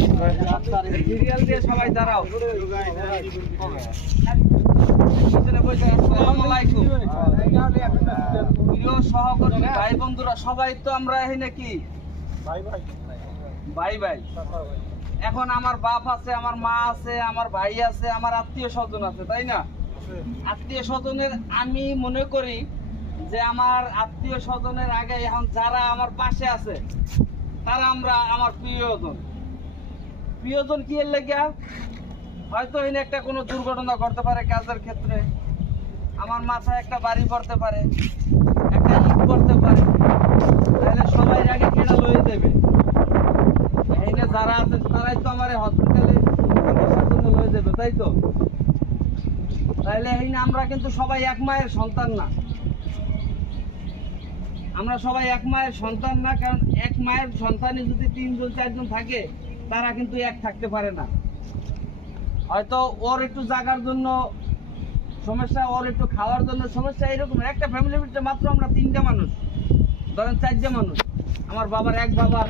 Serial দিয়ে সবাই দাঁড়াও। প্রিয় সহকর্মী ভাই বন্ধুরা, সবাই তো আমরা এখানে কি ভাই ভাই। এখন আমার বাপ আছে, আমার মা আছে, আমার ভাই আছে, আমার আত্মীয় স্বজন আছে, তাই না? আত্মীয় স্বজনের আমি মনে করি যে আমার আত্মীয় স্বজনের আগে এখন যারা আমার পাশে আছে তারা আমরা আমার প্রিয়জন। প্রিয়জন কি এর লেগে? হয়তো এনে একটা কোনো দুর্ঘটনা ঘটতে পারে কাজের ক্ষেত্রে, আমার মাথায় একটা বাড়ি পড়তে পারে, একটা ইট পড়তে পারে, তাহলে সবাই আগে কেনা লয়ে দেবে। এইটা যারা আছে তারাই তো আমার হসপিটালে চিকিৎসার জন্য লয়ে দেবে, তাই তো? তাহলে এই না, আমরা কিন্তু সবাই এক মায়ের সন্তান না। আমরা সবাই এক মায়ের সন্তান না, কারণ এক মায়ের সন্তানই যদি 3 জন 4 জন থাকে তারা কিন্তু এক থাকতে পারে না। হয়তো ওর একটু জাগার জন্য সমস্যা, ওর একটু খাওয়ার জন্য সমস্যা, এরকম একটা ফ্যামিলির ভিতরে মাত্র আমরা 3টা মানুষ, ধরেন 4টা মানুষ। আমার বাবার এক বাবা